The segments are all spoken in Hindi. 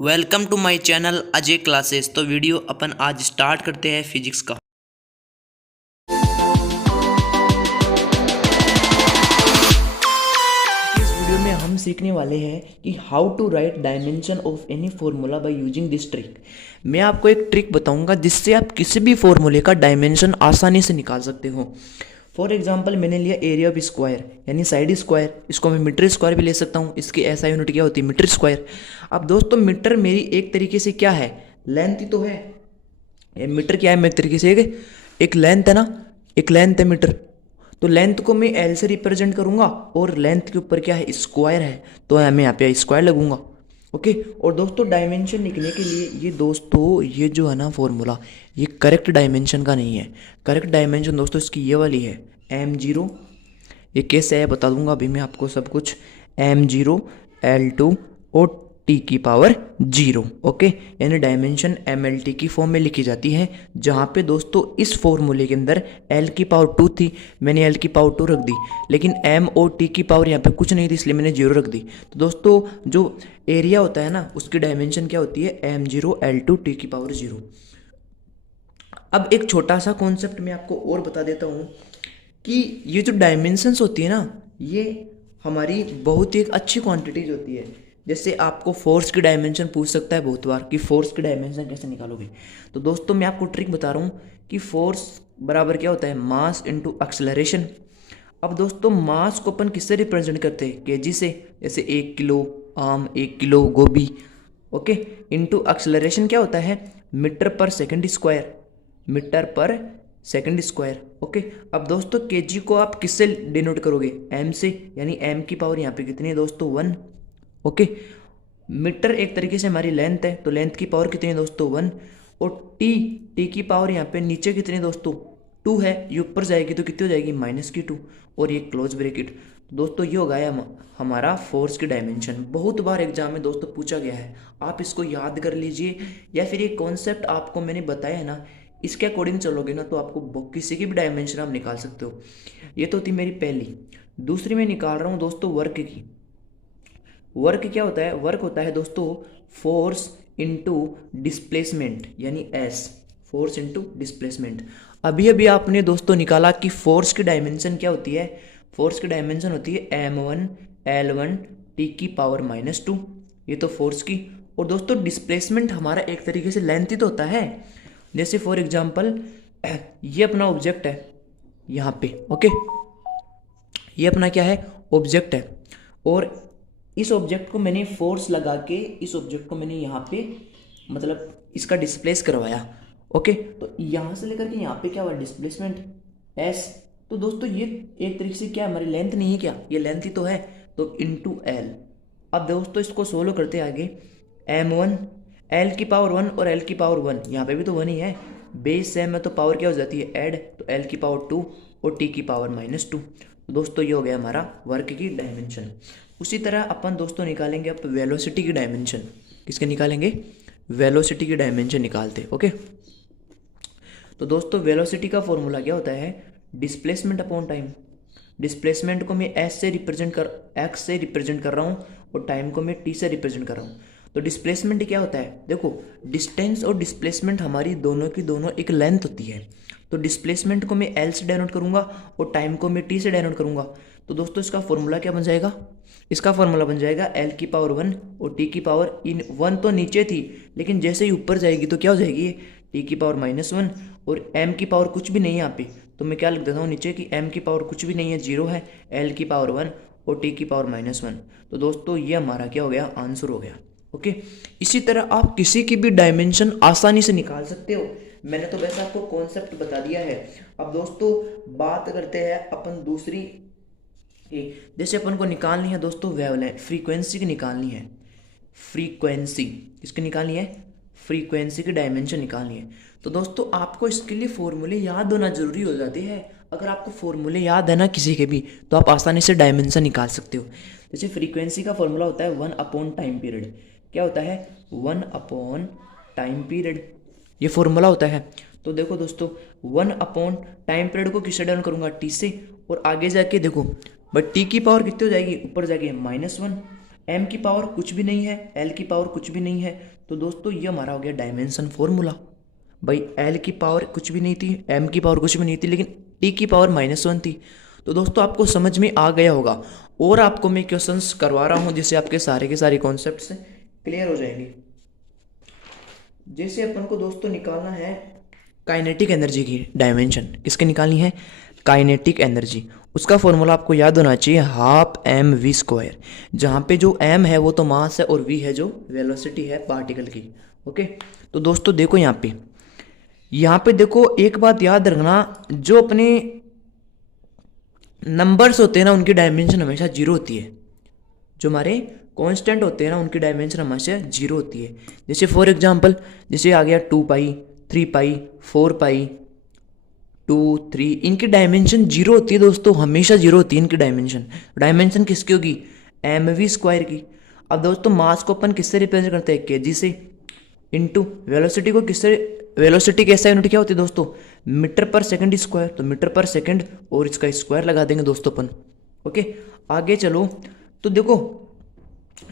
Welcome to my channel Ajay classes. तो वीडियो अपन आज स्टार्ट करते हैं फिजिक्स का। इस वीडियो में हम सीखने वाले हैं कि how to write dimension of any formula by using this trick. मैं आपको एक ट्रिक बताऊंगा जिससे आप किसी भी फॉर्मूले का डायमेंशन आसानी से निकाल सकते हो। फॉर एग्जाम्पल मैंने लिया एरिया ऑफ स्क्वायर यानी साइड स्क्वायर, इसको मैं मीटर स्क्वायर भी ले सकता हूँ। इसकी ऐसा यूनिट क्या होती है? Metre square. अब दोस्तों मीटर मेरी एक तरीके से क्या है? लेंथ ही तो है। ये मीटर क्या है? मेरे तरीके से एक लेंथ है ना, एक लेंथ है मीटर। तो लेंथ को मैं एल से रिप्रेजेंट करूंगा और लेंथ के ऊपर क्या है? स्क्वायर है, तो मैं यहाँ पे स्क्वायर लगूंगा। ओके। और दोस्तों डायमेंशन लिखने के लिए ये दोस्तों ये जो है ना फॉर्मूला, ये करेक्ट डायमेंशन का नहीं है। करेक्ट डायमेंशन दोस्तों इसकी ये वाली है m0। ये कैसे है बता दूंगा अभी मैं आपको सब कुछ। m0 l2 और t की पावर 0। ओके, यानी डायमेंशन mlt की फॉर्म में लिखी जाती है, जहाँ पे दोस्तों इस फॉर्मूले के अंदर l की पावर 2 थी, मैंने l की पावर 2 रख दी, लेकिन m और t की पावर यहाँ पे कुछ नहीं थी इसलिए मैंने 0 रख दी। तो दोस्तों जो एरिया होता है ना उसकी डायमेंशन क्या होती है? m0 l2 t की पावर 0। अब एक छोटा सा कॉन्सेप्ट मैं आपको और बता देता हूँ कि ये जो डायमेंशंस होती है ना, ये हमारी बहुत ही एक अच्छी क्वांटिटीज होती है। जैसे आपको फोर्स की डायमेंशन पूछ सकता है बहुत बार कि फोर्स की डायमेंशन कैसे निकालोगे। तो दोस्तों मैं आपको ट्रिक बता रहा हूँ कि फोर्स बराबर क्या होता है? Mass into acceleration. अब दोस्तों मास को अपन किससे रिप्रेजेंट करते हैं? केजी से। जैसे 1 किलो आम, 1 किलो गोभी। ओके। इनटू एक्सेलरेशन क्या होता है? मीटर पर सेकंड स्क्वायर। मीटर पर सेकंड स्क्वायर। ओके। अब दोस्तों केजी को आप किससे डिनोट करोगे? एम से, यानी एम की पावर यहाँ पे कितनी है दोस्तों? 1। ओके। मीटर एक तरीके से हमारी लेंथ है, तो लेंथ की पावर कितनी है दोस्तों? 1। और टी की पावर यहाँ पे नीचे कितनी है दोस्तों? 2 है। ये ऊपर जाएगी तो कितनी हो जाएगी? -2। और ये क्लोज ब्रेकेट। दोस्तों ये हो गया हमारा फोर्स की डायमेंशन। बहुत बार एग्जाम में दोस्तों पूछा गया है, आप इसको याद कर लीजिए, या फिर ये कॉन्सेप्ट आपको मैंने बताया है ना, इसके अकॉर्डिंग चलोगे ना तो आपको किसी की भी डायमेंशन आप निकाल सकते हो। ये तो थी मेरी पहली। दूसरी मैं निकाल रहा हूँ दोस्तों वर्क की। वर्क क्या होता है? वर्क होता है दोस्तों फोर्स इनटू डिस्प्लेसमेंट, यानी एस। Force into displacement. अभी अभी आपने दोस्तों निकाला कि फोर्स की डायमेंशन क्या होती है? फोर्स की डायमेंशन होती है m1 l1 t की पावर -2। ये तो फोर्स की। और दोस्तों डिस्प्लेसमेंट हमारा एक तरीके से लेंथ ही तो होता है। जैसे फॉर एग्जांपल ये अपना ऑब्जेक्ट है यहाँ पे। ओके, ये अपना क्या है? ऑब्जेक्ट है। और इस ऑब्जेक्ट को मैंने फोर्स लगा के इस ऑब्जेक्ट को मैंने यहाँ पे मतलब इसका डिस्प्लेस करवाया। ओके, तो यहाँ से लेकर के यहाँ पे क्या हुआ? Displacement S. तो दोस्तों ये एक तरीके से क्या हमारी लेंथ नहीं है क्या? ये लेंथ ही तो है, तो इनटू एल। अब दोस्तों इसको सोल्व करते आगे। m1 l की पावर 1 और l की पावर 1, यहाँ पे भी तो 1 ही है। बेस सेम है तो पावर क्या हो जाती है? ऐड। तो l की पावर 2 और t की पावर -2। तो दोस्तों ये हो गया हमारा वर्क की डायमेंशन। उसी तरह अपन दोस्तों निकालेंगे अब वेलोसिटी की डायमेंशन। किसके निकालेंगे? वेलोसिटी की डायमेंशन निकालते। ओके। तो दोस्तों वेलोसिटी का फॉर्मूला क्या होता है? Displacement upon time. डिस्प्लेसमेंट को मैं एक्स से रिप्रेजेंट कर रहा हूँ और टाइम को मैं टी से रिप्रेजेंट कर रहा हूँ। तो डिस्प्लेसमेंट क्या होता है? देखो, डिस्टेंस और डिस्प्लेसमेंट हमारी दोनों की दोनों एक लेंथ होती है। तो डिस्प्लेसमेंट को मैं एल से डेनोट करूंगा और टाइम को मैं टी से डेनोट करूंगा। तो दोस्तों इसका फॉर्मूला क्या बन जाएगा? इसका फॉर्मूला बन जाएगा एल की पावर 1 और टी की पावर इन 1 तो नीचे थी, लेकिन जैसे ही ऊपर जाएगी तो क्या हो जाएगी? टी की पावर -1 और एम की पावर कुछ भी नहीं है यहाँ पे, तो मैं क्या लिख देता हूँ नीचे कि m की पावर कुछ भी नहीं है, 0 है। l की पावर 1 और t की पावर -1। तो दोस्तों ये हमारा क्या हो गया? आंसर हो गया। ओके। इसी तरह आप किसी की भी डायमेंशन आसानी से निकाल सकते हो। मैंने तो वैसे आपको कॉन्सेप्ट बता दिया है। अब दोस्तों बात करते हैं अपन दूसरी। जैसे अपन को निकालनी है दोस्तों वेवलेंथ, फ्रीक्वेंसी की निकालनी है। फ्रीक्वेंसी किसकी निकालनी है? फ्रीक्वेंसी की डायमेंशन निकालनी है। तो दोस्तों आपको इसके लिए फॉर्मूले याद होना जरूरी हो जाते हैं। अगर आपको फॉर्मूले याद है ना किसी के भी, तो आप आसानी से डायमेंशन निकाल सकते हो। जैसे फ्रीक्वेंसी का फॉर्मूला होता है 1 अपॉन टाइम पीरियड। क्या होता है? 1 अपॉन टाइम पीरियड, ये फॉर्मूला होता है। तो देखो दोस्तों 1 अपॉन टाइम पीरियड को किससे डाउन करूंगा? टी से। और आगे जाके देखो बट टी की पावर कितनी हो जाएगी? ऊपर जाके -1। m की पावर कुछ भी नहीं है, l की पावर कुछ भी नहीं है, तो दोस्तों ये हमारा हो गया डायमेंशन फॉर्मूला। भाई l की पावर कुछ भी नहीं थी, m की पावर कुछ भी नहीं थी, लेकिन t की पावर -1 थी। तो दोस्तों आपको समझ में आ गया होगा, और आपको मैं क्वेश्चंस करवा रहा हूँ जिससे आपके सारे के सारे कॉन्सेप्ट्स क्लियर हो जाएंगे। जैसे अपन को दोस्तों निकालना है काइनेटिक एनर्जी की डायमेंशन, किसके निकालनी है, काइनेटिक एनर्जी। उसका फॉर्मूला आपको याद होना चाहिए, हाफ एम वी स्क्वायर, जहाँ पे जो एम है वो तो मास है और वी है जो वेलोसिटी है पार्टिकल की। ओके, तो दोस्तों देखो यहाँ पे देखो एक बात याद रखना, जो अपने नंबर्स होते हैं ना उनकी डायमेंशन हमेशा जीरो होती है। जो हमारे कांस्टेंट होते हैं ना उनकी डायमेंशन हमेशा जीरो होती है। जैसे फॉर एग्जांपल जैसे आ गया 2 पाई, 3 पाई, 4 पाई, 2, 3, इनकी डायमेंशन जीरो होती है दोस्तों, हमेशा जीरो होती है इनकी डायमेंशन। डायमेंशन किसकी होगी, एम वी स्क्वायर की। अब दोस्तों मास को अपन किससे रिप्रेजेंट करते हैं, केजी से, इनटू वेलोसिटी को किससे, वेलोसिटी की SI यूनिट क्या होती है दोस्तों, मीटर पर सेकंड स्क्वायर, तो मीटर पर सेकंड और इसका स्क्वायर लगा देंगे दोस्तों अपन। ओके, आगे चलो तो देखो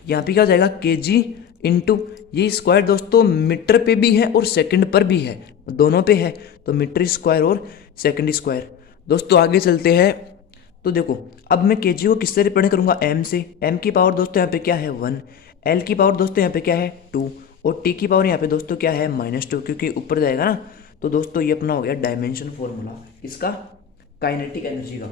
यहाँ पे क्या हो जाएगा, केजी इंटू ये स्क्वायर दोस्तों मीटर पे भी है और सेकंड पर भी है, दोनों पे है, तो मीटर स्क्वायर और सेकंड स्क्वायर। दोस्तों आगे चलते हैं, तो देखो अब मैं केजी को किससे रिप्रेजेंट करूंगा, एम से। एम की पावर दोस्तों यहाँ पे क्या है 1, एल की पावर दोस्तों यहाँ पे क्या है 2, और टी की पावर यहाँ पे दोस्तों क्या है -2, क्योंकि ऊपर जाएगा ना। तो दोस्तों ये अपना हो गया डायमेंशन फॉर्मूला इसका, काइनेटिक एनर्जी का।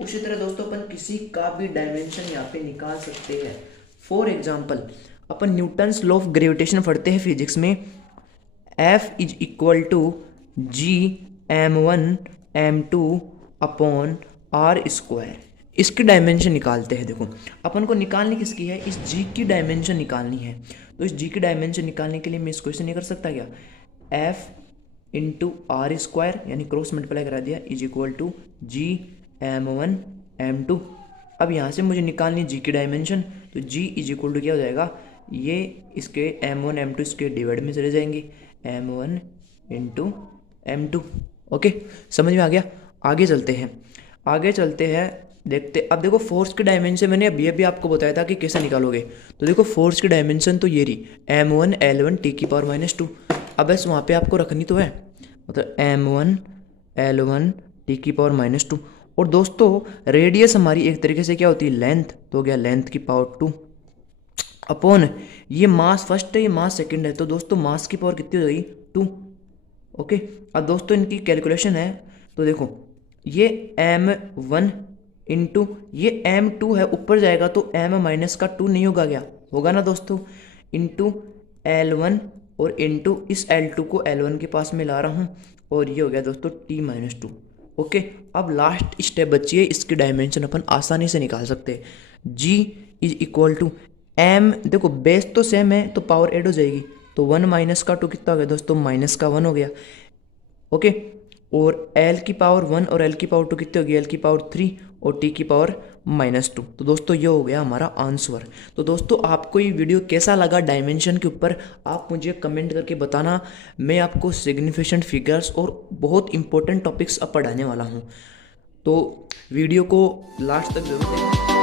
उसी तरह दोस्तों अपन किसी का भी डायमेंशन यहाँ पे निकाल सकते हैं। फॉर एग्जाम्पल अपन न्यूटन्स लॉ ऑफ ग्रेविटेशन पढ़ते हैं फिजिक्स में, F is equal to G m1 m2 upon R square. इसकी डायमेंशन निकालते हैं। देखो अपन को निकालनी किसकी है, इस g की डायमेंशन निकालनी है। तो इस g की डायमेंशन निकालने के लिए मैं इस क्वेश्चन नहीं कर सकता क्या, F इंटू आर स्क्वायर यानी क्रॉस मल्टीप्लाई करा दिया, is equal to G m1 m2। अब यहाँ से मुझे निकालनी g की डायमेंशन, तो g इज इक्वल टू क्या हो जाएगा, ये इसके m1 m2 इसके डिवाइड में चले जाएंगे, m1 इंटू m2। ओके, समझ में आ गया। आगे चलते हैं, देखते। अब देखो फोर्स की डायमेंशन मैंने अभी आपको बताया था कि कैसे निकालोगे। तो देखो फोर्स की डायमेंशन तो ये रही m1 L1 टी की पावर -2। अब बस वहाँ पे आपको रखनी तो है, मतलब m1 L1 टी की पावर -2। और दोस्तों रेडियस हमारी एक तरीके से क्या होती है, लेंथ, तो हो गया लेंथ की पावर 2 अपॉन ये मास फर्स्ट है, ये मास सेकंड है, तो दोस्तों मास की पावर कितनी हो जाएगी 2। ओके, अब दोस्तों इनकी कैलकुलेशन है, तो देखो ये m1 इंटू ये m2 है, ऊपर जाएगा तो m-2 नहीं होगा क्या, होगा ना दोस्तों, इंटू L1 और इंटू इस L2 को L1 के पास में ला रहा हूँ, और ये हो गया दोस्तों t-2। ओके, अब लास्ट स्टेप बची है, इसकी डायमेंशन अपन आसानी से निकाल सकते हैं। g is equal to m, देखो बेस तो सेम है तो पावर ऐड हो जाएगी, तो 1 - का 2 कितना हो गया दोस्तों, -1 हो गया। ओके, और l की पावर 1 और l की पावर 2 कितनी होगी, l की पावर 3 और t की पावर -2। तो दोस्तों ये हो गया हमारा आंसर। तो दोस्तों आपको ये वीडियो कैसा लगा डायमेंशन के ऊपर, आप मुझे कमेंट करके बताना। मैं आपको सिग्निफिकेंट फिगर्स और बहुत इंपॉर्टेंट टॉपिक्स अब पढ़ाने वाला हूँ, तो वीडियो को लास्ट तक जरूर देखना।